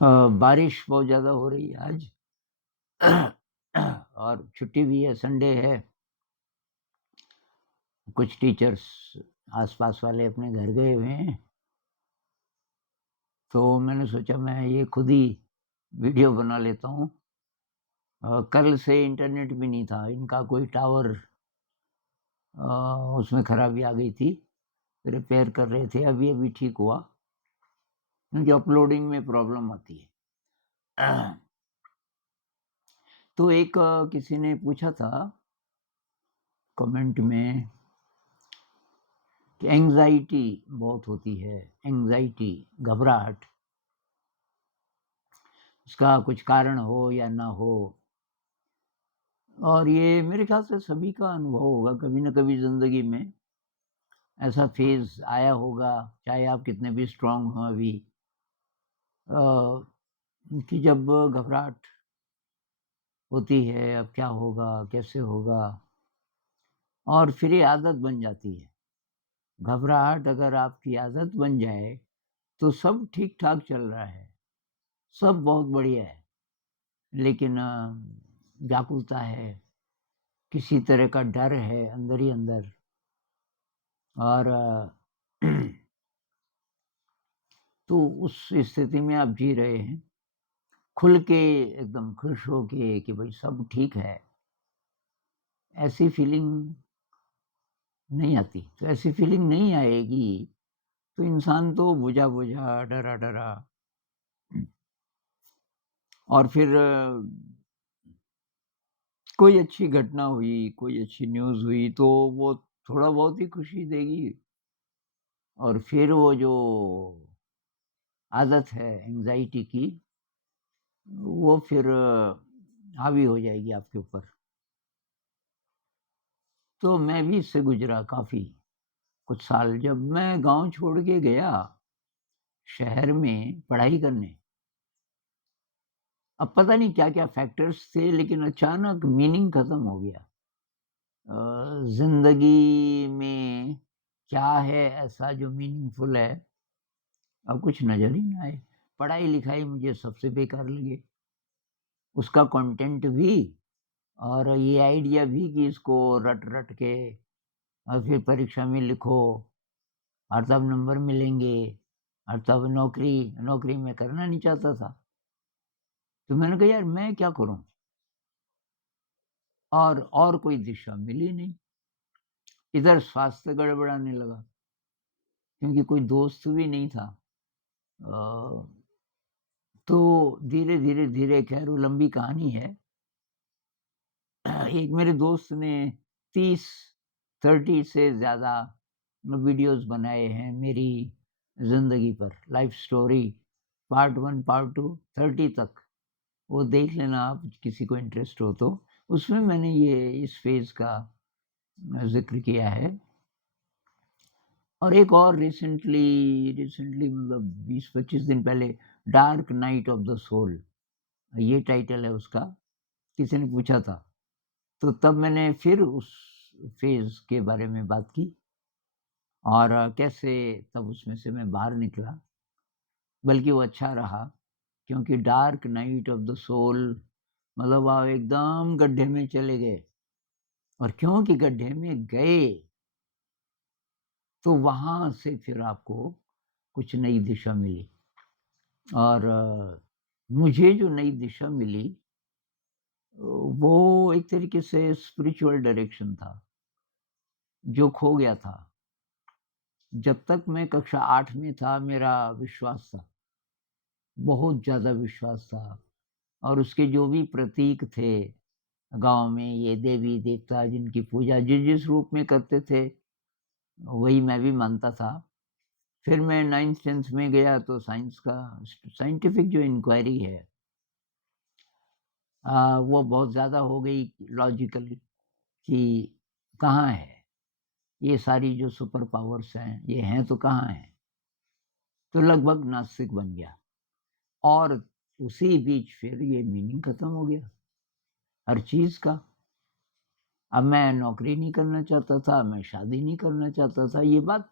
बारिश बहुत ज़्यादा हो रही है आज और छुट्टी भी है, संडे है। कुछ टीचर्स आसपास वाले अपने घर गए हुए हैं, तो मैंने सोचा मैं ये खुद ही वीडियो बना लेता हूँ। कल से इंटरनेट भी नहीं था, इनका कोई टावर उसमें खराबी आ गई थी, रिपेयर कर रहे थे, अभी-अभी ठीक हुआ, क्योंकि अपलोडिंग में प्रॉब्लम आती है। तो एक किसी ने पूछा था कमेंट में कि एंग्जाइटी बहुत होती है, एंग्जाइटी, घबराहट, उसका कुछ कारण हो या ना हो। और ये मेरे ख्याल से सभी का अनुभव होगा, कभी ना कभी ज़िंदगी में ऐसा फेज़ आया होगा, चाहे आप कितने भी स्ट्रॉन्ग हों अभी, कि जब घबराहट होती है, अब क्या होगा, कैसे होगा, और फिर ये आदत बन जाती है। घबराहट अगर आपकी आदत बन जाए, तो सब ठीक-ठाक चल रहा है, सब बहुत बढ़िया है। लेकिन व्याकुलता है, किसी तरह का डर है अंदर ही अंदर, और तो उस स्थिति में आप जी रहे हैं, खुल के एकदम खुश होके कि भाई सब ठीक है, ऐसी फीलिंग नहीं आती। तो ऐसी फीलिंग नहीं आएगी, तो इंसान तो बुझा-बुझा, डरा-डरा, और फिर कोई अच्छी घटना हुई, कोई अच्छी न्यूज़ हुई, तो वो थोड़ा बहुत ही खुशी देगी, और फिर वो जो आदत है एंग्ज़ायटी की, वो फिर हावी हो जाएगी आपके ऊपर। तो मैं भी इससे गुज़रा काफ़ी कुछ साल, जब मैं गाँव छोड़ के गया शहर में पढ़ाई करने। अब पता नहीं क्या-क्या फैक्टर्स थे, लेकिन अचानक मीनिंग खत्म हो गया। ज़िंदगी में क्या है ऐसा जो मीनिंगफुल है, अब कुछ नज़र ही ना आए। पढ़ाई-लिखाई मुझे सबसे बेकार लगे, उसका कंटेंट भी, और ये आइडिया भी कि इसको रट-रट के और फिर परीक्षा में लिखो और तब नंबर मिलेंगे, और तब नौकरी नौकरी मैं करना नहीं चाहता था। तो मैंने कहा यार मैं क्या करूँ? और कोई दिशा मिली नहीं। इधर स्वास्थ्य गड़बड़ाने लगा, क्योंकि कोई दोस्त भी नहीं था। अ, तो धीरे-धीरे खैर वो लंबी कहानी है। एक मेरे दोस्त ने 30 से ज़्यादा वीडियोज़ बनाए हैं मेरी ज़िंदगी पर, लाइफ़ स्टोरी, पार्ट 1, पार्ट 2, 30 तक। वो देख लेना आप, किसी को इंटरेस्ट हो तो। उसमें मैंने ये इस फ़ेज़ का ज़िक्र किया है। और एक और रिसेंटली मतलब 20-25 दिन पहले, dark night of the soul, ये टाइटल है उसका, किसी ने पूछा था। तो तब मैंने फिर उस फ़ेज़ के बारे में बात की, और कैसे तब उसमें से मैं बाहर निकला। बल्कि वो अच्छा रहा, क्योंकि dark night of the soul मतलब आप एकदम गड्ढे में चले गए, और क्योंकि गड्ढे में गए, तो वहाँ से फिर आपको कुछ नई दिशा मिली। और मुझे जो नई दिशा मिली, वो एक तरीके से स्पिरिचुअल डायरेक्शन था, जो खो गया था। जब तक मैं कक्षा 8 में था, मेरा विश्वास था, बहुत ज़्यादा विश्वास था, और उसके जो भी प्रतीक थे गाँव में, ये देवी-देवता जिनकी पूजा जिस-जिस रूप में करते थे, वही मैं भी मानता था। फिर मैं 9th-10th में गया, तो साइंस का साइंटिफिक जो इंक्वायरी है, वो बहुत ज़्यादा हो गई लॉजिकल, कि कहाँ है? ये सारी जो सुपर पावर्स हैं, ये हैं तो कहाँ हैं? तो लगभग नास्तिक बन गया, और उसी बीच फिर ये मीनिंग खत्म हो गया हर चीज़ का। अब मैं नौकरी नहीं करना चाहता था, मैं शादी नहीं करना चाहता था। ये बात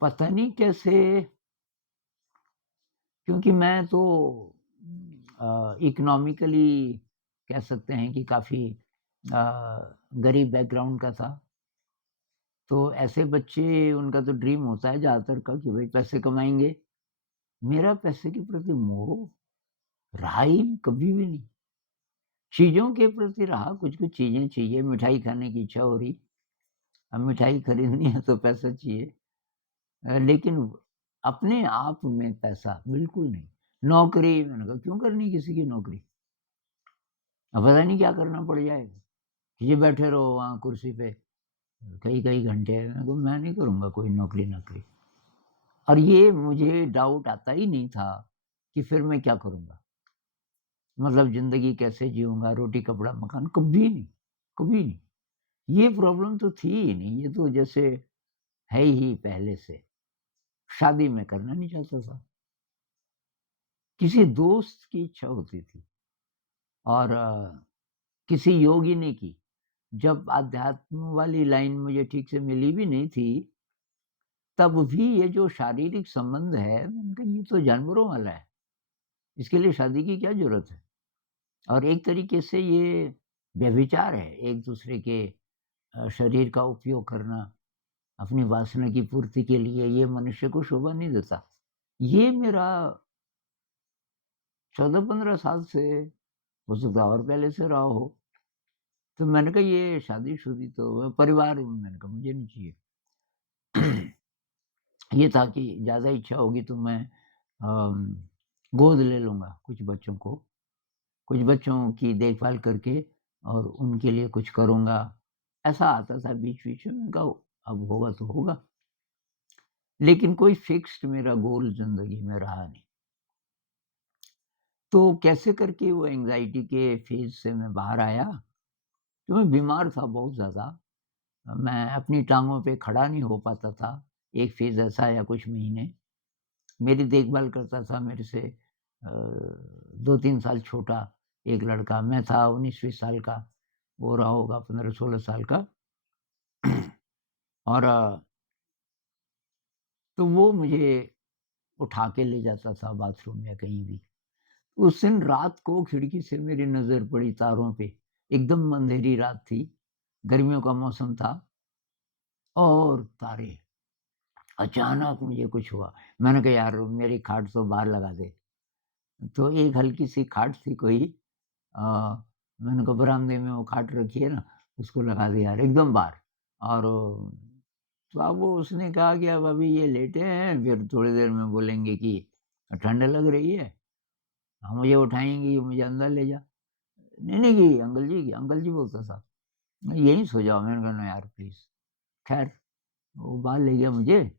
पता नहीं कैसे क्योंकि मैं तो इकोनॉमिकली कह सकते हैं कि काफ़ी गरीब बैकग्राउंड का था। तो ऐसे बच्चे उनका तो ड्रीम होता है ज़्यादातर का कि भई पैसे कमाएँगे। मेरा पैसे के प्रति मोह रहा ही कभी भी नहीं। चीज़ों के प्रति रहा, कुछ-कुछ चीज़ें चाहिए, मिठाई खाने की इच्छा हो रही, अब मिठाई खरीदनी है तो पैसा चाहिए। लेकिन अपने आप में पैसा बिल्कुल नहीं। नौकरी मैंने कहा क्यों करनी किसी की नौकरी? अब पता नहीं क्या करना पड़ जाएगा। ये बैठे रहो वहाँ कुर्सी पे कई-कई घंटे। मैंने कहा मैं नहीं करूँगा कोई नौकरी-नाकरी। और ये मुझे डाउट आता ही नहीं था कि फिर मैं क्या करूँगा? मतलब ज़िंदगी कैसे जीऊँगा, रोटी, कपड़ा, मकान, कभी नहीं, कभी नहीं। ये प्रॉब्लम तो थी ही नहीं, ये तो जैसे है ही पहले से। शादी मैं करना नहीं चाहता था। किसी दोस्त की इच्छा होती थी और किसी योगी ने की। जब अध्यात्म वाली लाइन मुझे ठीक से मिली भी नहीं थी, तब भी ये जो शारीरिक संबंध है, मैंने कहा ये तो जानवरों वाला है। इसके लिए शादी की क्या ज़रूरत है? और एक तरीके से ये व्यभिचार है, एक-दूसरे के शरीर का उपयोग करना, अपनी वासना की पूर्ति के लिए, ये मनुष्य को शोभा नहीं देता। ये मेरा 14-15 साल से हो सकता है और पहले से रहा हो। तो मैंने कहा ये शादी-शुदी तो परिवार मैंने कहा मुझे नहीं चाहिए। ये था कि ज़्यादा इच्छा होगी तो मैं गोद ले लूँगा कुछ बच्चों को, कुछ बच्चों की देखभाल करके और उनके लिए कुछ करूँगा। ऐसा आता था बीच-बीच में, मैंने कहा अब होगा तो होगा। लेकिन कोई फ़िक्स्ड मेरा गोल ज़िंदगी में रहा नहीं। तो कैसे करके वो एंग्ज़ायटी के फ़ेज़ से मैं बाहर आया, तो मैं बीमार था बहुत ज़्यादा। मैं अपनी टाँगों पे खड़ा नहीं हो पाता था। एक फ़ेज़ ऐसा आया कुछ महीने। मेरी देखभाल करता था मेरे से 2-3 साल छोटा एक लड़का। मैं था 19-20 साल का, वो रहा होगा 15-16 साल का। और तो वो मुझे उठा के ले जाता था बाथरूम या कहीं भी। उस दिन रात को खिड़की से मेरी नज़र पड़ी तारों पे। एकदम अंधेरी रात थी, गर्मियों का मौसम था और तारे। अचानक मुझे कुछ हुआ। मैंने कहा यार मेरी खाट तो बाहर लगा दे। तो एक हल्की-सी खाट थी कोई अ, मैंने कहा बरामदे में वो खाट रखी है ना, उसको लगा दे यार एकदम बाहर। और तो अब वो उसने कहा कि अब अभी ये लेटे हैं, फिर थोड़ी देर में बोलेंगे कि ठंड लग रही है, मुझे उठाएँगे, ये मुझे अंदर ले जा। नहीं, नहीं कि अंकल जी बोलता था, मैं यहीं सो जाओ। मैंने कहा, "नो यार प्लीज़।" ख़ैर वो बाहर ले गया मुझे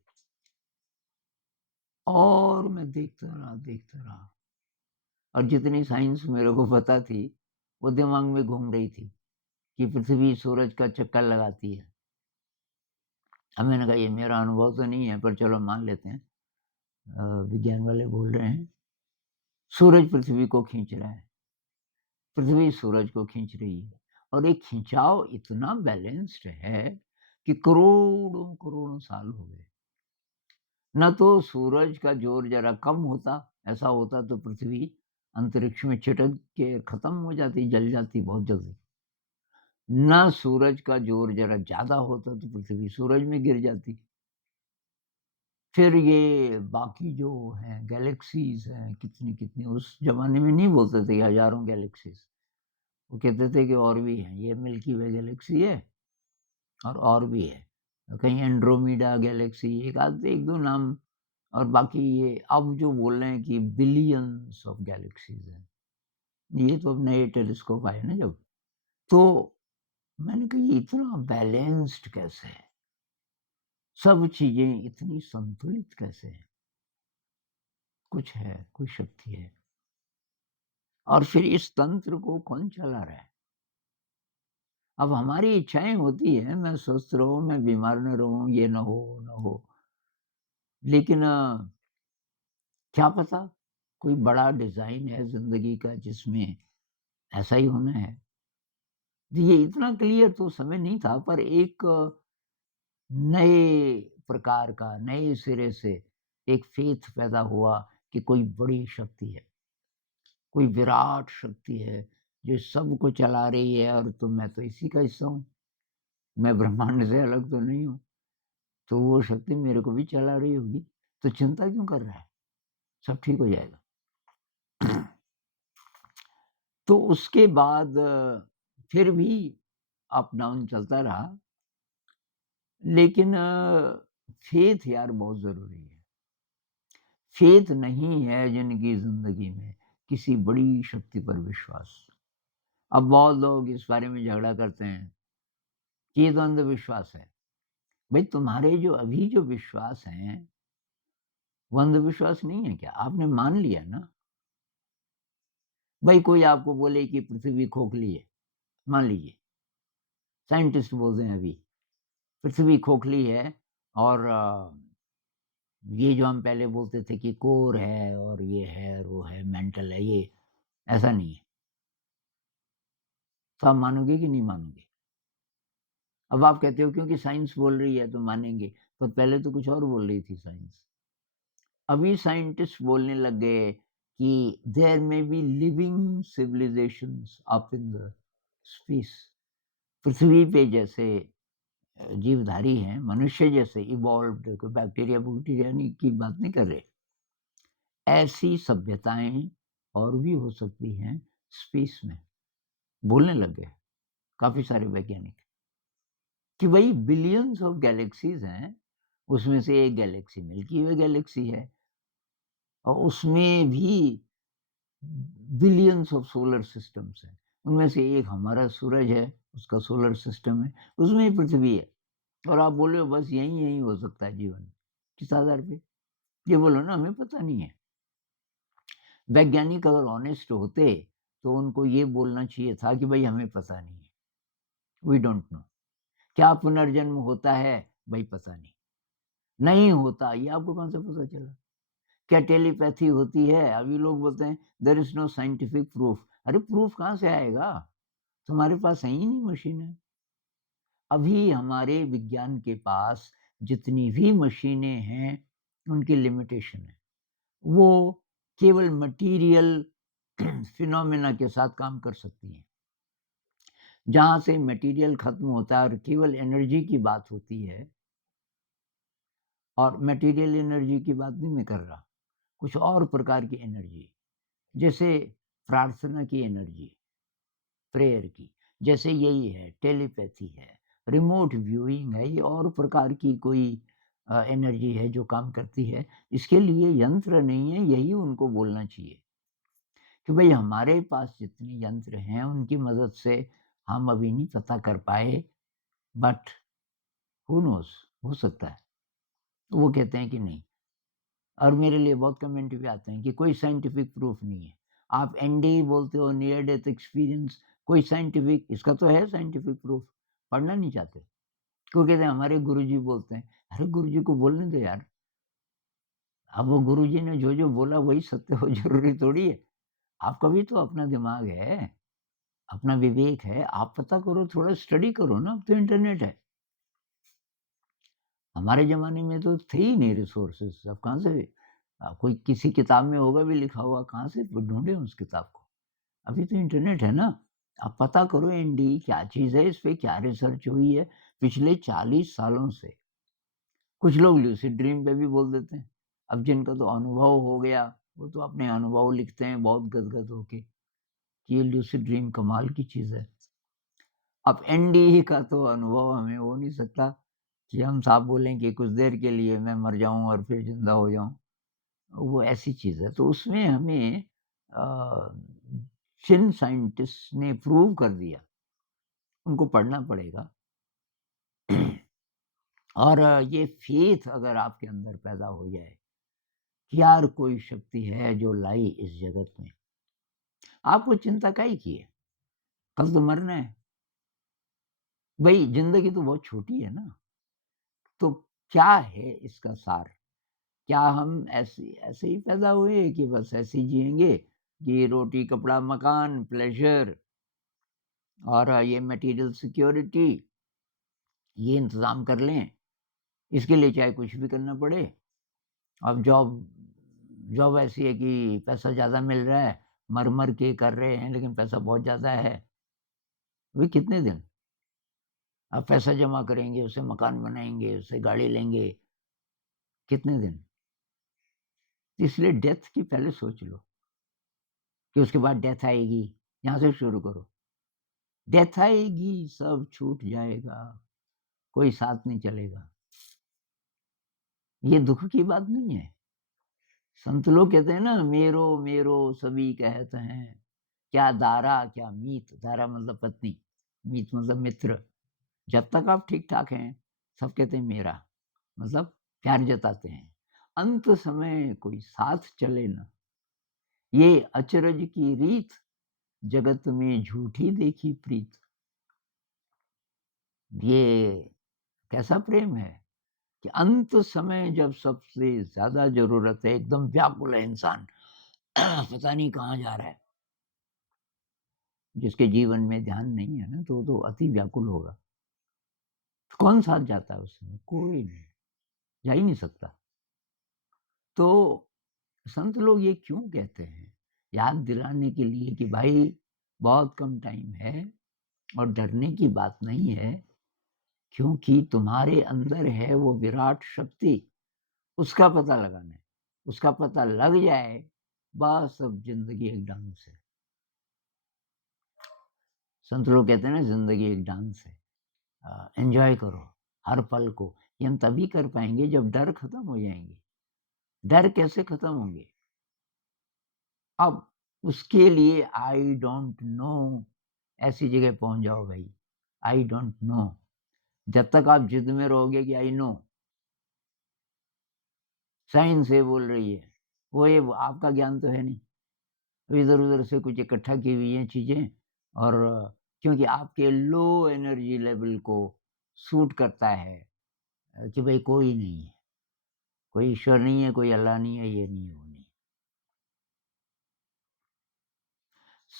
और मैं देखता रहा और जितनी साइंस मेरे को पता थी, वो दिमाग में घूम रही थी कि पृथ्वी सूरज का चक्कर लगाती है। अब मैंने कहा, "ये मेरा अनुभव तो नहीं है, पर चलो मान लेते हैं। विज्ञान वाले बोल रहे हैं, सूरज पृथ्वी को खींच रहा है, पृथ्वी सूरज को खींच रही है और ये खिंचाव इतना बैलेंस्ड है कि करोड़ों-करोड़ों साल हो गए। ना तो सूरज का ज़ोर ज़रा कम होता, ऐसा होता तो पृथ्वी अंतरिक्ष में छिटक के खत्म हो जाती, जल जाती बहुत जल्दी। ना सूरज का ज़ोर ज़रा ज़्यादा होता तो पृथ्वी सूरज में गिर जाती। फिर ये बाकी जो हैं गैलेक्सीज़ हैं कितनी-कितनी उस ज़माने में नहीं बोलते थे हज़ारों गैलेक्सीज़। वो कहते थे कि और भी हैं, ये मिल्की वे गैलेक्सी है और भी है। कहीं एंड्रोमेडा गैलेक्सी एक आध 1-2 नाम और बाकी ये अब जो बोल रहे हैं कि बिलियंस ऑफ गैलेक्सीज़ हैं। ये तो अब नए टेलीस्कोप आए ना जब। तो मैंने कहा ये इतना बैलेंस्ड कैसे है? सब चीज़ें इतनी संतुलित कैसे हैं? कुछ है, कोई शक्ति है। और फिर इस तंत्र को कौन चला रहा है? अब हमारी इच्छाएँ होती हैं, मैं स्वस्थ रहूँ, मैं बीमार ना रहूँ, ये ना हो, वो ना हो। लेकिन क्या पता कोई बड़ा डिज़ाइन है ज़िंदगी का जिसमें ऐसा ही होना है। ये इतना क्लियर तो समय नहीं था पर एक नए प्रकार का, नए सिरे से एक फ़ेथ पैदा हुआ कि कोई बड़ी शक्ति है, कोई विराट शक्ति है जो सबको चला रही है, और तो मैं तो इसी का हिस्सा हूँ, मैं ब्रह्मांड से अलग तो नहीं हूँ, तो वो शक्ति मेरे को भी चला रही होगी, तो चिंता क्यों कर रहा है, सब ठीक हो जाएगा। तो उसके बाद फिर भी अप डाउन चलता रहा, लेकिन फेथ यार बहुत ज़रूरी है। फेथ नहीं है जिनकी ज़िंदगी में किसी बड़ी शक्ति पर विश्वास। अब बहुत लोग इस बारे में झगड़ा करते हैं कि ये तो अंधविश्वास है। भाई तुम्हारे जो अभी जो विश्वास हैं, वो अंधविश्वास नहीं है क्या? आपने मान लिया ना। भाई कोई आपको बोले कि पृथ्वी खोखली है, मान लीजिए, साइंटिस्ट बोलते हैं अभी पृथ्वी खोखली है, और ये जो हम पहले बोलते थे कि कोर है और ये है और वो है, मेंटल है, ये ऐसा नहीं है। तो आप मानोगे कि नहीं मानोगे? अब आप कहते हो क्योंकि साइंस बोल रही है तो मानेंगे, पर पहले तो कुछ और बोल रही थी साइंस। अभी साइंटिस्ट बोलने लग गए कि there may be living civilisations up in the space. पृथ्वी पे जैसे जीवधारी हैं, मनुष्य जैसे इवॉल्व्ड, कोई बैक्टीरिया वैक्टीरिया नहीं की बात नहीं कर रहे, ऐसी सभ्यताएं और भी हो सकती हैं स्पेस में। बोलने लग गए काफी सारे वैज्ञानिक कि भाई बिलियंस ऑफ गैलेक्सीज हैं, उसमें से एक गैलेक्सी मिल्की वे गैलेक्सी है, और उसमें भी बिलियंस ऑफ सोलर सिस्टम्स हैं। उनमें से एक हमारा सूरज है, उसका सोलर सिस्टम है, उसमें ही पृथ्वी है, और आप बोल रहे हो बस यही यही हो सकता है जीवन, किस आधार पे? ये बोलो ना, हमें पता नहीं है। वैज्ञानिक अगर ऑनेस्ट होते तो उनको ये बोलना चाहिए था कि भाई हमें पता नहीं है, वी डोंट नो। क्या पुनर्जन्म होता है? भाई पता नहीं। नहीं होता, ये आपको कहाँ से पता चला? क्या टेलीपैथी होती है? अभी लोग बोलते हैं there is no scientific proof. अरे प्रूफ कहाँ से आएगा? तुम्हारे पास है ही नहीं मशीन है। अभी हमारे विज्ञान के पास जितनी भी मशीनें हैं, उनकी लिमिटेशन है। वो केवल मटेरियल फिनोमेना के साथ काम कर सकती हैं। जहाँ से मटेरियल खत्म होता है और केवल एनर्जी की बात होती है, और मटेरियल एनर्जी की बात नहीं मैं कर रहा, कुछ और प्रकार की एनर्जी, जैसे प्रार्थना की एनर्जी, प्रेयर की, जैसे यही है, टेलीपैथी है, रिमोट व्यूइंग है, ये और प्रकार की कोई एनर्जी है जो काम करती है। इसके लिए यंत्र नहीं है, यही उनको बोलना चाहिए कि भाई हमारे पास जितने यंत्र हैं उनकी मदद से हम अभी नहीं पता कर पाए, बट हु नोस, हो सकता है। तो वो कहते हैं कि नहीं। और मेरे लिए बहुत कमेंट भी आते हैं कि कोई साइंटिफिक प्रूफ नहीं है। आप एनडी बोलते हो, नियर डेथ एक्सपीरियंस, कोई साइंटिफिक, इसका तो है साइंटिफिक प्रूफ, पढ़ना नहीं चाहते। क्यों कहते हैं हमारे गुरुजी बोलते हैं? अरे गुरुजी को बोलने दो यार। अब वो गुरुजी ने जो जो बोला वही सत्य हो जरूरी थोड़ी है। आपका भी तो अपना दिमाग है, अपना विवेक है, आप पता करो, थोड़ा स्टडी करो ना, अब तो इंटरनेट है। हमारे ज़माने में तो थे ही नहीं रिसोर्सेस, अब कहाँ से कोई किसी किताब में होगा भी लिखा हुआ, कहाँ से ढूँढे उस किताब को? अभी तो इंटरनेट है ना, आप पता करो एनडी क्या चीज़ है, इस पे क्या रिसर्च हुई है पिछले 40 सालों से। कुछ लोग लूसिड ड्रीम पे भी बोल देते हैं। अब जिनका तो अनुभव हो गया, वो तो अपने अनुभव लिखते हैं बहुत गदगद होके कि ये लूसिड ड्रीम कमाल की चीज़ है। अब एनडी का तो अनुभव हमें हो नहीं सकता कि हम साफ बोलें कि कुछ देर के लिए मैं मर जाऊँ और फिर ज़िंदा हो जाऊँ, वो ऐसी चीज़ है। तो उसमें हमें अ, जिन साइंटिस्ट ने प्रूव कर दिया, उनको पढ़ना पड़ेगा। और ये फेथ अगर आपके अंदर पैदा हो जाए कि यार कोई शक्ति है जो लाई इस जगत में, आपको चिंता काहे की है? कल तो मरना है। भई ज़िंदगी तो बहुत छोटी है ना, तो क्या है इसका सार? क्या हम ऐसे ऐसे ही पैदा हुए कि बस ऐसे ही जिएँगे कि रोटी, कपड़ा, मकान, प्लेज़र और ये मटेरियल सिक्योरिटी, ये इंतज़ाम कर लें, इसके लिए चाहे कुछ भी करना पड़े। अब जॉब जॉब ऐसी है कि पैसा ज़्यादा मिल रहा है, मर-मर के कर रहे हैं लेकिन पैसा बहुत ज़्यादा है। वे कितने दिन? आप पैसा जमा करेंगे, उससे मकान बनाएँगे, उससे गाड़ी लेंगे, कितने दिन? इसलिए डेथ की पहले सोच लो कि उसके बाद डेथ आएगी, यहाँ से शुरू करो। डेथ आएगी, सब छूट जाएगा, कोई साथ नहीं चलेगा। ये दुःख की बात नहीं है। संत लोग कहते हैं ना, मेरो मेरो सभी कहत हैं, क्या दारा क्या मीत, दारा मतलब पत्नी, मीत मतलब मित्र। जब तक आप ठीक-ठाक हैं, सब कहते हैं मेरा, मतलब प्यार जताते हैं। अंत समय कोई साथ चले ना, ये अचरज की रीत, जगत में झूठी देखी प्रीत। ये कैसा प्रेम है कि अंत समय जब सबसे ज़्यादा ज़रूरत है, एकदम व्याकुल है इंसान, पता नहीं कहाँ जा रहा है। जिसके जीवन में ध्यान नहीं है ना, तो वो तो अति व्याकुल होगा। कौन साथ जाता है उसमें? कोई नहीं, जा ही नहीं सकता। तो संत लोग ये क्यों कहते हैं? याद दिलाने के लिए कि भाई बहुत कम टाइम है और डरने की बात नहीं है, क्योंकि तुम्हारे अंदर है वो विराट शक्ति, उसका पता लगाना है। उसका पता लग जाए, बस अब ज़िंदगी एक डांस है। संत लोग कहते हैं ना, ज़िंदगी एक डांस है। एन्जॉय करो हर पल को। ये हम तभी कर पाएँगे जब डर खत्म हो जाएँगे। डर कैसे खत्म होंगे? अब उसके लिए आई डोंट नो ऐसी जगह पहुँच जाओ भाई। आई डोंट नो, जब तक आप ज़िद में रहोगे कि आई नो, साइंस ये बोल रही है, वो ये आपका ज्ञान तो है नहीं। तो इधर-उधर से कुछ इकट्ठा की हुई हैं चीज़ें, और क्योंकि आपके लो एनर्जी लेवल को सूट करता है कि भई कोई नहीं है, कोई ईश्वर नहीं है, कोई अल्लाह नहीं है, ये नहीं है, वो नहीं है।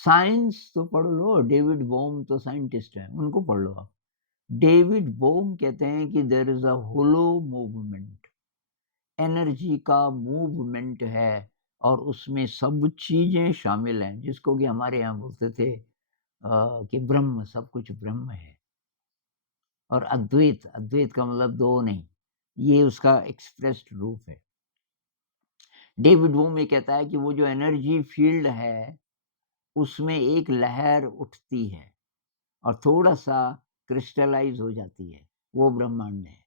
साइंस तो पढ़ लो, डेविड बोह्म तो साइंटिस्ट हैं, उनको पढ़ लो आप। डेविड बोह्म कहते हैं कि there is a holo movement, energy का मूवमेंट है और उसमें सब चीज़ें शामिल हैं, जिसको कि हमारे यहाँ बोलते थे कि ब्रह्म, सब कुछ ब्रह्म है। और अद्वैत, अद्वैत का मतलब 2 नहीं, ये उसका एक्सप्रेस्ड रूप है। डेविड बोह्म ये कहता है कि वो जो एनर्जी फ़ील्ड है, उसमें एक लहर उठती है और थोड़ा-सा क्रिस्टलाइज़ हो जाती है, वो ब्रह्मांड है।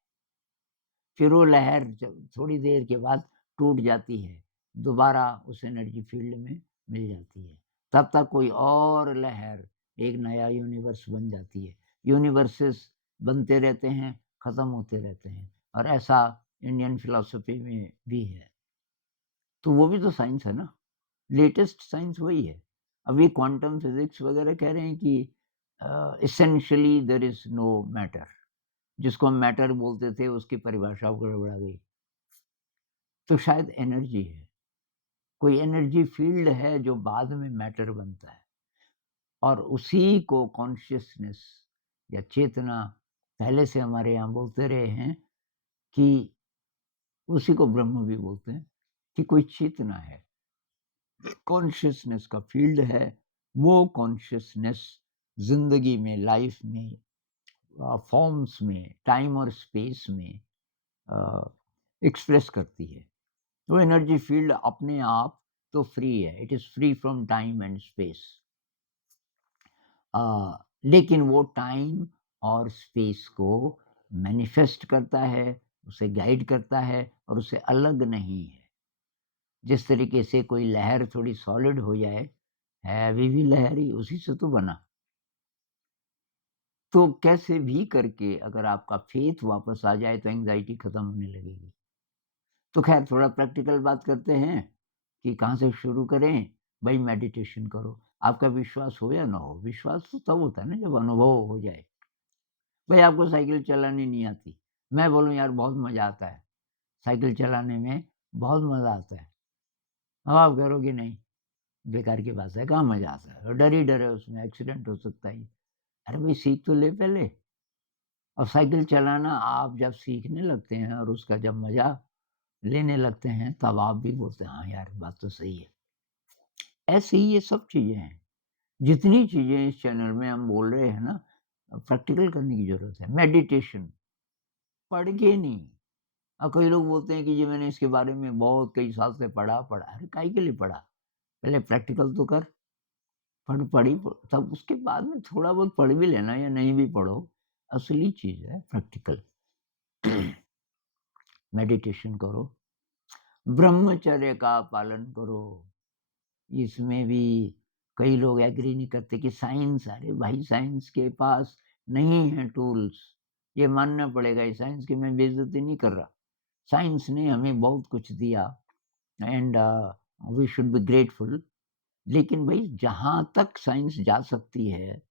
फिर वो लहर जब थोड़ी देर के बाद टूट जाती है, दोबारा उस एनर्जी फ़ील्ड में मिल जाती है। तब तक कोई और लहर, एक नया यूनिवर्स बन जाती है। यूनिवर्सेस बनते रहते हैं, ख़त्म होते रहते हैं, और ऐसा इंडियन फ़िलॉसफ़ी में भी है। तो वो भी तो साइंस है ना, लेटेस्ट साइंस वही है। अब ये क्वांटम फ़िज़िक्स वग़ैरह कह रहे हैं कि essentially there is no matter. जिसको हम मैटर बोलते थे उसकी परिभाषा अब गड़बड़ा गई। तो शायद एनर्जी है, कोई एनर्जी फ़ील्ड है जो बाद में मैटर बनता है, और उसी को कॉन्शियसनेस या चेतना, पहले से हमारे यहाँ बोलते रहे हैं कि उसी को ब्रह्म भी बोलते हैं, कि कोई चेतना है, कॉन्शियसनेस का फ़ील्ड है। वो कॉन्शियसनेस ज़िंदगी में, लाइफ़ में, फ़ॉर्म्स में, टाइम और स्पेस में अ, एक्सप्रेस करती है। तो एनर्जी फ़ील्ड अपने आप तो फ्री है, it is free from time and space. लेकिन वो टाइम और स्पेस को मैनिफेस्ट करता है, उसे गाइड करता है और उससे अलग नहीं है। जिस तरीके से कोई लहर थोड़ी सॉलिड हो जाए, है अभी भी लहर ही, उसी से तो बना। तो कैसे भी करके अगर आपका फ़ेथ वापस आ जाए तो एंग्ज़ायटी खत्म होने लगेगी। तो ख़ैर थोड़ा प्रैक्टिकल बात करते हैं कि कहाँ से शुरू करें? भई मेडिटेशन करो। आपका विश्वास हो या ना हो, विश्वास तो तब होता है ना जब अनुभव हो जाए। भई आपको साइकिल चलानी नहीं आती, मैं बोलूँ यार बहुत मज़ा आता है, साइकिल चलाने में बहुत मज़ा आता है। अब आप कहोगे नहीं, बेकार की बात है, कहाँ मज़ा आता है? डर ही डर है उसमें, एक्सीडेंट हो सकता है। अरे भई सीख तो ले पहले। और साइकिल चलाना आप जब सीखने लगते हैं और उसका जब मज़ा लेने लगते हैं, तब आप भी बोलते हैं हाँ यार बात तो सही है। ऐसे ही ये सब चीज़ें हैं। जितनी चीज़ें इस चैनल में हम बोल रहे हैं ना, प्रैक्टिकल करने की ज़रूरत है। मेडिटेशन, पढ़ के नहीं। कई लोग बोलते हैं कि जी मैंने इसके बारे में बहुत कई साल से पढ़ा। अरे काहे के लिए पढ़ा? पहले प्रैक्टिकल तो कर। पढ़ी तब उसके बाद में थोड़ा बहुत पढ़ भी लेना या नहीं भी पढ़ो, असली चीज़ है प्रैक्टिकल। मेडिटेशन करो, ब्रह्मचर्य का पालन करो। इसमें भी कई लोग एग्री नहीं करते कि साइंस, अरे भाई साइंस के पास नहीं है टूल्स। ये मानना पड़ेगा, ये साइंस की मैं बेइज्जती नहीं कर रहा। साइंस ने हमें बहुत कुछ दिया and we should be grateful. लेकिन भई जहाँ तक साइंस जा सकती है,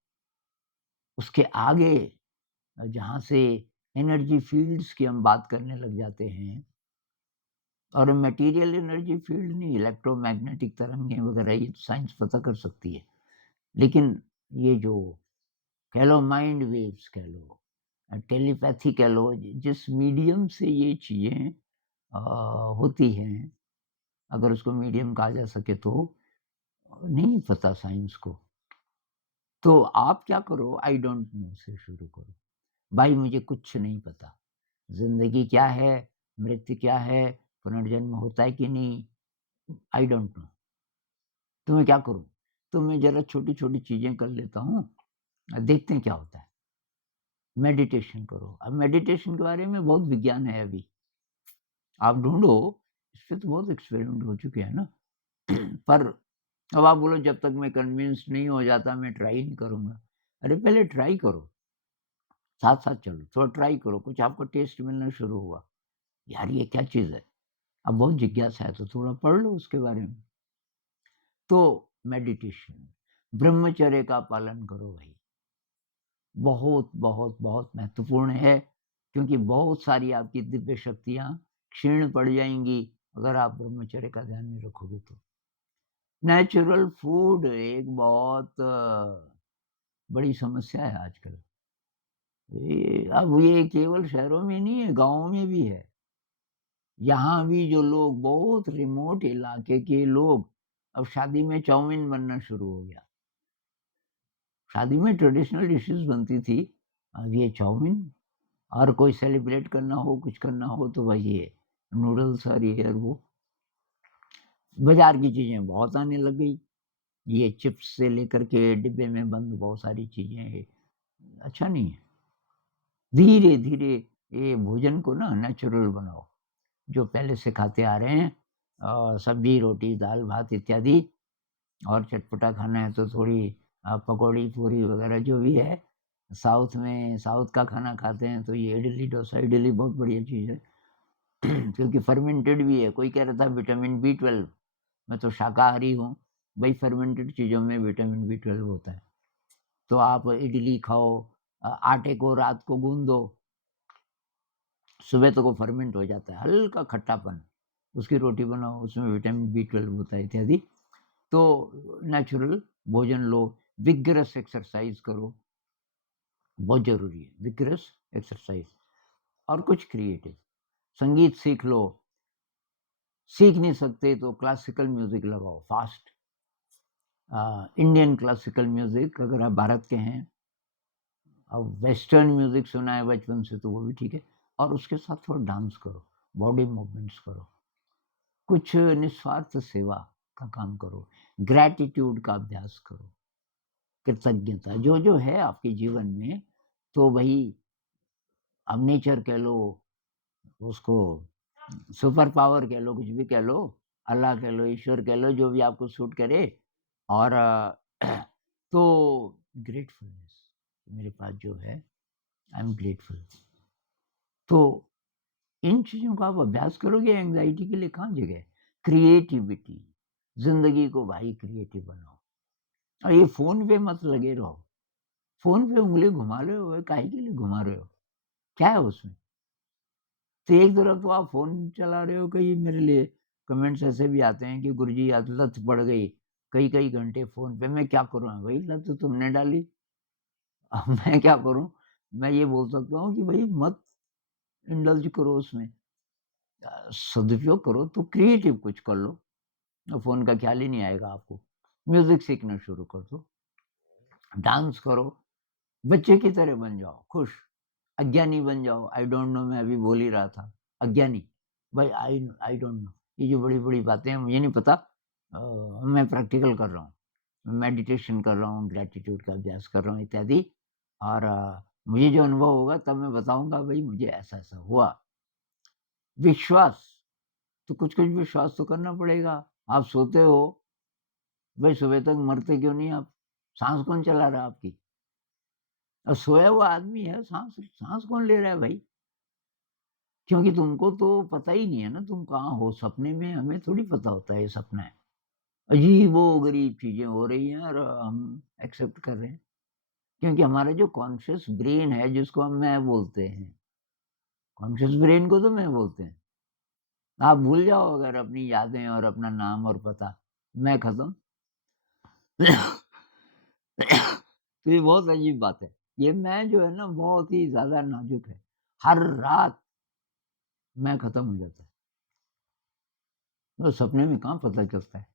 उसके आगे जहाँ से एनर्जी फ़ील्ड्स की हम बात करने लग जाते हैं, और मटेरियल एनर्जी फ़ील्ड नहीं, इलेक्ट्रोमैग्नेटिक तरंगें वग़ैरह ये तो साइंस पता कर सकती है। लेकिन ये जो कह लो माइंड वेव्स कह लो, टेलीपैथी कह लो, जिस मीडियम से ये चीज़ें होती हैं, अगर उसको मीडियम कहा जा सके तो, नहीं पता साइंस को। तो आप क्या करो, आई डोंट नो से शुरू करो। भाई मुझे कुछ नहीं पता। ज़िंदगी क्या है? मृत्यु क्या है? पुनर्जन्म होता है कि नहीं? I don't know. तो मैं क्या करूँ? तो मैं ज़रा छोटी-छोटी चीज़ें कर लेता हूँ, देखते हैं क्या होता है। मेडिटेशन करो। अब मेडिटेशन के बारे में बहुत विज्ञान है अभी। आप ढूँढो, इस पे तो बहुत एक्सपेरिमेंट हो चुके हैं ना। पर अब आप बोलो जब तक मैं कन्विंस्ड नहीं हो जाता मैं ट्राई नहीं करूँगा। अरे पहले ट्राई करो, साथ-साथ चलो, थोड़ा ट्राई करो, कुछ आपको टेस्ट मिलना शुरू हुआ। यार ये क्या चीज़ है? अब बहुत जिज्ञासा है तो थोड़ा पढ़ लो उसके बारे में। तो मेडिटेशन, ब्रह्मचर्य का पालन करो भाई। बहुत, बहुत, बहुत महत्वपूर्ण है, क्योंकि बहुत सारी आपकी दिव्य शक्तियाँ क्षीण पड़ जाएँगी, अगर आप ब्रह्मचर्य का ध्यान नहीं रखोगे तो। नेचुरल फूड एक बहुत बड़ी समस्या है आजकल। ये केवल शहरों में नहीं है, गाँवों में भी है। यहाँ भी जो लोग बहुत रिमोट इलाके के लोग, अब शादी में चाउमीन बनना शुरू हो गया। शादी में ट्रेडिशनल डिशेज़ बनती थी, अब ये चाउमीन। और कोई सेलिब्रेट करना हो, कुछ करना हो तो भाई ये नूडल्स और ये और वो। बाज़ार की चीज़ें बहुत आने लग गई। ये चिप्स से लेकर के डिब्बे में बंद बहुत सारी चीज़ें हैं, अच्छा नहीं है। धीरे-धीरे ये भोजन को ना नेचुरल बनाओ, जो पहले से खाते आ रहे हैं, सब्ज़ी, रोटी, दाल-भात इत्यादि। और चटपटा खाना है तो थोड़ी पकौड़ी, पूरी वग़ैरह जो भी है। साउथ में साउथ का खाना खाते हैं तो ये इडली, डोसा, इडली बहुत बढ़िया चीज़ है। क्योंकि फर्मेंटेड भी है। कोई कह रहा था विटामिन बी 12, मैं तो शाकाहारी हूँ। भई फर्मेंटेड चीज़ों में विटामिन बी 12 होता है। तो आप इडली खाओ, आटे को रात को गूँध दो, सुबह तक वो फर्मेंट हो जाता है, हल्का खट्टापन, उसकी रोटी बनाओ, उसमें विटामिन बी 12 होता है इत्यादि। तो नेचुरल भोजन लो, विगरस एक्सरसाइज़ करो, बहुत ज़रूरी है, विगरस एक्सरसाइज़। और कुछ क्रिएटिव, संगीत सीख लो, सीख नहीं सकते तो क्लासिकल म्यूज़िक लगाओ फ़ास्ट। इंडियन क्लासिकल म्यूज़िक अगर आप भारत के हैं, अब वेस्टर्न म्यूज़िक सुना है बचपन से तो वो भी ठीक है, और उसके साथ थोड़ा डांस करो, बॉडी मूवमेंट्स करो, कुछ निस्वार्थ सेवा का काम करो, ग्रैटिट्यूड का अभ्यास करो, कृतज्ञता जो-जो है आपके जीवन में, तो भई अब नेचर कह लो, उसको सुपर पावर कह लो, कुछ भी कह लो, अल्लाह कह लो, ईश्वर कह लो, जो भी आपको सूट करे। और तो ग्रेटफुलनेस, मेरे पास जो है, आई एम ग्रेटफुल। तो इन चीज़ों का आप अभ्यास करोगे, एंग्ज़ायटी के लिए कहाँ जगह है। क्रिएटिविटी, ज़िंदगी को भाई क्रिएटिव बनाओ, और ये फ़ोन पे मत लगे रहो। फ़ोन पे उँगली घुमा रहे हो, काहे के लिए घुमा रहे हो? क्या है उसमें? तो एक तरफ तो आप फ़ोन चला रहे हो, कई मेरे लिए कमेंट्स ऐसे भी आते हैं कि गुरुजी लत पड़ गई, कई-कई घंटे फ़ोन पे, मैं क्या करूँ? भई लत तो तुमने डाली, अब मैं क्या करूँ? मैं ये बोल सकता हूँ कि भई मत इंडल्ज करो उसमें। सदुपयोग करो तो क्रिएटिव कुछ कर लो। फ़ोन का ख्याल ही नहीं आएगा आपको। म्यूज़िक सीखना शुरू कर दो, डांस करो, बच्चे की तरह बन जाओ, खुश। अज्ञानी बन जाओ, आई डोंट नो मैं अभी बोल ही रहा था, अज्ञानी। भाई आई डोंट नो ये जो बड़ी-बड़ी बातें हैं मुझे नहीं पता। मैं प्रैक्टिकल कर रहा हूँ, मेडिटेशन कर रहा हूँ, ग्रैटिट्यूड का अभ्यास कर रहा हूँ इत्यादि और मुझे जो अनुभव होगा तब मैं बताऊँगा भई मुझे ऐसा-ऐसा हुआ। विश्वास, तो कुछ-कुछ विश्वास तो करना पड़ेगा। आप सोते हो, भई सुबह तक मरते क्यों नहीं आप? साँस कौन चला रहा है आपकी? और सोया हुआ आदमी है, साँस साँस कौन ले रहा है भई? क्योंकि तुमको तो पता ही नहीं है ना तुम कहाँ हो, सपने में हमें थोड़ी पता होता है ये सपना है। अजीबो-गरीब चीज़ें हो रही हैं और हम एक्सेप्ट कर रहे हैं। क्योंकि हमारा जो कॉन्शियस ब्रेन है जिसको हम मैं बोलते हैं, कॉन्शियस ब्रेन को तो मैं बोलते हैं। आप भूल जाओ अगर अपनी यादें और अपना नाम और पता, मैं खत्म। तो ये बहुत अजीब बात है। ये मैं जो है ना बहुत ही ज़्यादा नाज़ुक है। हर रात मैं खत्म हो जाता है। तो सपने में कहाँ पता चलता है,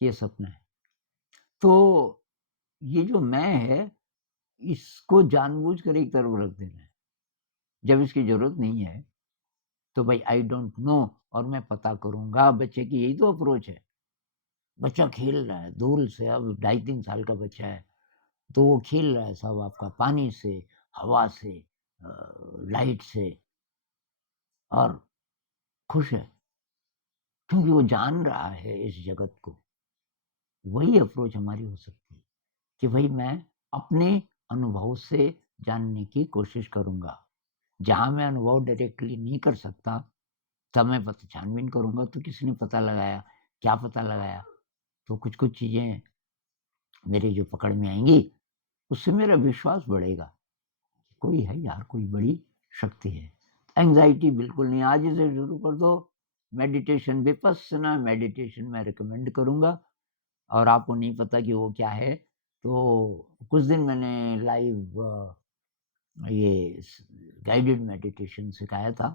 ये सपना है। तो ये जो मैं है, इसको जानबूझकर एक तरफ रख देना है। जब इसकी ज़रूरत नहीं है, तो भाई आई डोंट नो और मैं पता करूँगा। बच्चे की यही तो अप्रोच है। बच्चा खेल रहा है दूर से, अब ढाई 3 साल का बच्चा है, तो वो खेल रहा है सब आपका पानी से, हवा से लाइट से और खुश है, क्योंकि वो जान रहा है इस जगत को। वही अप्रोच हमारी हो सकती है कि भई मैं अपने अनुभव से जानने की कोशिश करूँगा। जहाँ मैं अनुभव डायरेक्टली नहीं कर सकता, तब मैं पता छानबीन करूँगा तो किसी ने पता लगाया, क्या पता लगाया? तो कुछ-कुछ चीज़ें मेरी जो पकड़ में आएँगी, उससे मेरा विश्वास बढ़ेगा। कोई है यार, कोई बड़ी शक्ति है। एंग्ज़ायटी बिल्कुल नहीं, आज ही से शुरू कर दो। मेडिटेशन, विपस्सना मेडिटेशन मैं रिकमेंड करूँगा और आपको नहीं पता कि वो क्या है, तो कुछ दिन मैंने लाइव ये स गाइडेड मेडिटेशन सिखाया था।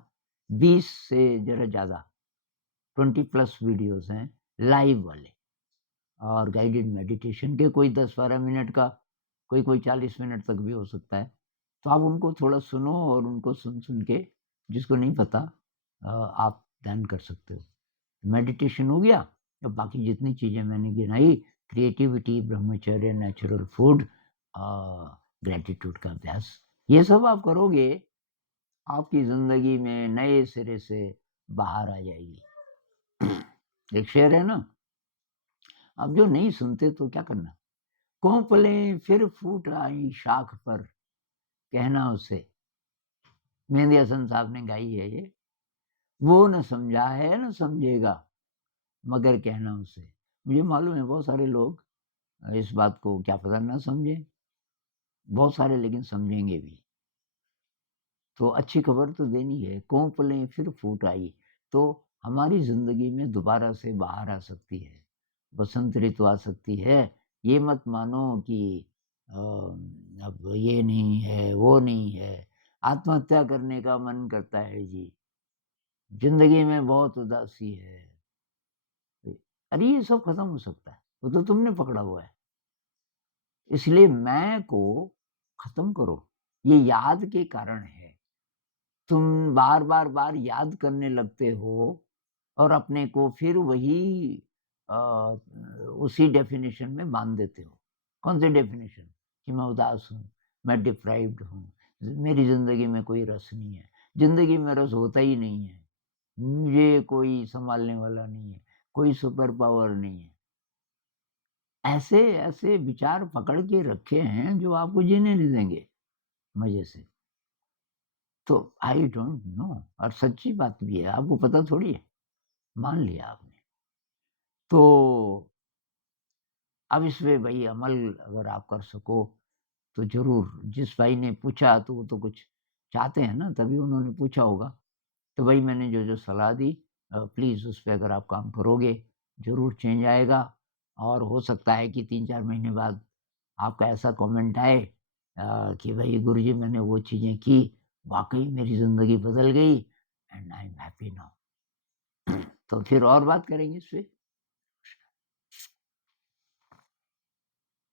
20 से ज़रा ज़्यादा 20 प्लस वीडियोज़ हैं लाइव वाले और गाइडेड मेडिटेशन के कोई 10-12 मिनट का, कोई-कोई 40 मिनट तक भी हो सकता है। तो आप उनको थोड़ा सुनो और उनको सुन-सुन के जिसको नहीं पता आप ध्यान कर सकते हो। मेडिटेशन हो गया, अब बाकी जितनी चीज़ें मैंने गिनाई क्रिएटिविटी, ब्रह्मचर्य, नेचुरल फूड ग्रैटिट्यूड का अभ्यास, ये सब आप करोगे, आपकी ज़िंदगी में नए सिरे से बाहर आ जाएगी। एक शेर है ना, अब जो नहीं सुनते तो क्या करना? कोंपलें फिर फूट आई शाख पर, कहना उसे, मेहंदी हसन साहब ने गाई है ये। वो न समझा है न समझेगा, मगर कहना उसे। मुझे मालूम है बहुत सारे लोग इस बात को क्या पता ना समझें, बहुत सारे लेकिन समझेंगे भी। तो अच्छी खबर तो देनी है, कोंपलें फिर फूट आई, तो हमारी ज़िंदगी में दोबारा से बाहर आ सकती है। बसंत ऋतु आ सकती है। ये मत मानो कि अब ये नहीं है, वो नहीं है। आत्महत्या करने का मन करता है जी। ज़िंदगी में बहुत उदासी है। अरे ये सब खत्म हो सकता है, वो तो तुमने पकड़ा हुआ है। इसलिए मैं को खत्म करो, ये याद के कारण है। तुम बार याद करने लगते हो और अपने को फिर वही अ, उसी डेफ़िनिशन में बाँध देते हो। कौन-सी डेफ़िनिशन? कि मैं उदास हूँ, मैं डिप्राइव्ड हूँ, मेरी ज़िंदगी में कोई रस नहीं है, ज़िंदगी में रस होता ही नहीं है, मुझे कोई सँभालने वाला नहीं है, कोई सुपर पावर नहीं है। ऐसे-ऐसे विचार पकड़ के रखे हैं जो आपको जीने नहीं देंगे मज़े से। तो आई डोंट नो और सच्ची बात भी है, आपको पता थोड़ी है, मान लिया आपने। तो अब इसमें भई अमल अगर आप कर सको, तो ज़रूर जिस भाई ने पूछा तो वो तो कुछ चाहते हैं ना, तभी उन्होंने पूछा होगा। तो वही मैंने जो-जो सलाह दी प्लीज़ उस पे अगर आप काम करोगे, ज़रूर चेंज आएगा और हो सकता है कि 3-4 महीने बाद आपका ऐसा कमेंट आए कि भई गुरुजी मैंने वो चीज़ें की, वाक़ई मेरी ज़िंदगी बदल गई and I am happy now. तो फिर और बात करेंगे इस पे।